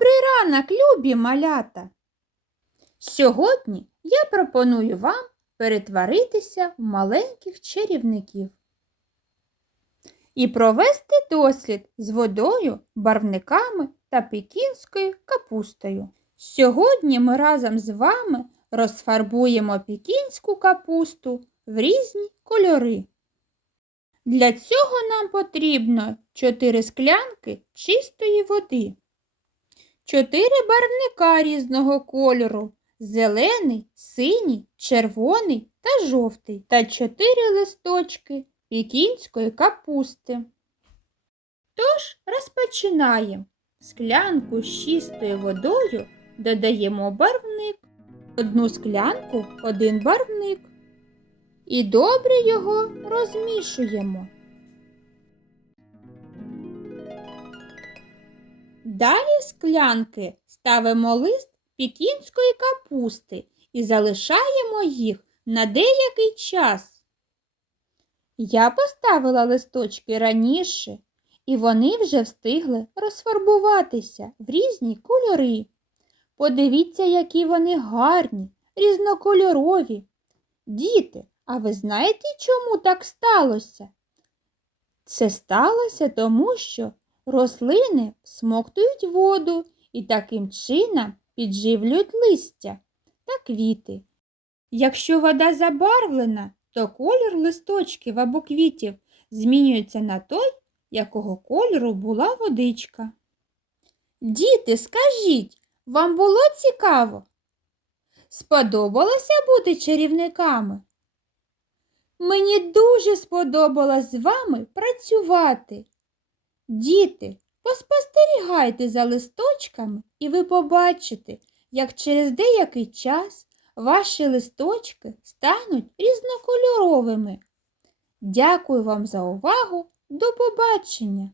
ранок, любі малята! Сьогодні я пропоную вам перетворитися в маленьких чарівників і провести дослід з водою, барвниками та пекінською капустою. Сьогодні ми разом з вами розфарбуємо пекінську капусту в різні кольори. Для цього нам потрібно 4 склянки чистої води, 4 барвника різного кольору зелений, синій, червоний та жовтий та 4 листочки пекінської капусти. Тож розпочинаємо. Склянку з чистою водою додаємо барвник, одну склянку один барвник і добре його розмішуємо. Далі в склянки ставимо лист пекінської капусти і залишаємо їх на деякий час. Я поставила листочки раніше, і вони вже встигли розфарбуватися в різні кольори. Подивіться, які вони гарні, різнокольорові. Діти, а ви знаєте, чому так сталося? Це сталося тому, що рослини смоктують воду і таким чином підживлюють листя та квіти. Якщо вода забарвлена, то колір листочків або квітів змінюється на той, якого кольору була водичка. Діти, скажіть, вам було цікаво? Сподобалося бути чарівниками? Мені дуже сподобалось з вами працювати. Діти, поспостерігайте за листочками, і ви побачите, як через деякий час ваші листочки стануть різнокольоровими. Дякую вам за увагу. До побачення!